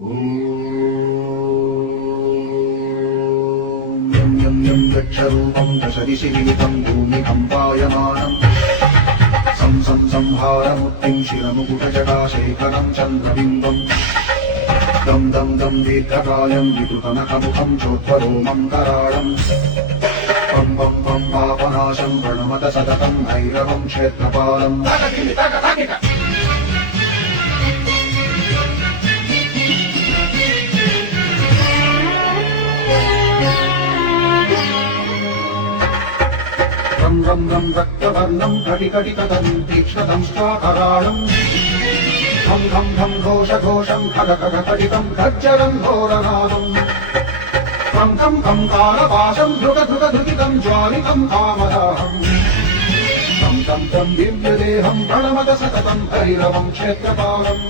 यं यं यं यक्षरूपं दशदिशि विहितं भूमिकम्पायमानम् संहारमुक्तिं शिरमुकुटजटाशेखरं चन्द्रबिम्बम् दं दं दं दीर्घकायं विकृतनखमुखं चोत्तरोमं कराळम् पं पं पं पापनाशं प्रणमत सततं भैरवं क्षेत्रपालम् रं रं रं रक्तवर्णं कटिकटिकटं तीक्ष्णदंष्ट्राकराळम् धं धं धं घोषघोषं खगखगकटितं खच्चरं घोरनादम् तं तं तं कालपाशं धृतधृतधृतितं ज्वालितं कामदाहम् तं तं तं दिव्यदेहं प्रणमत सततं भैरवं क्षेत्रपालम्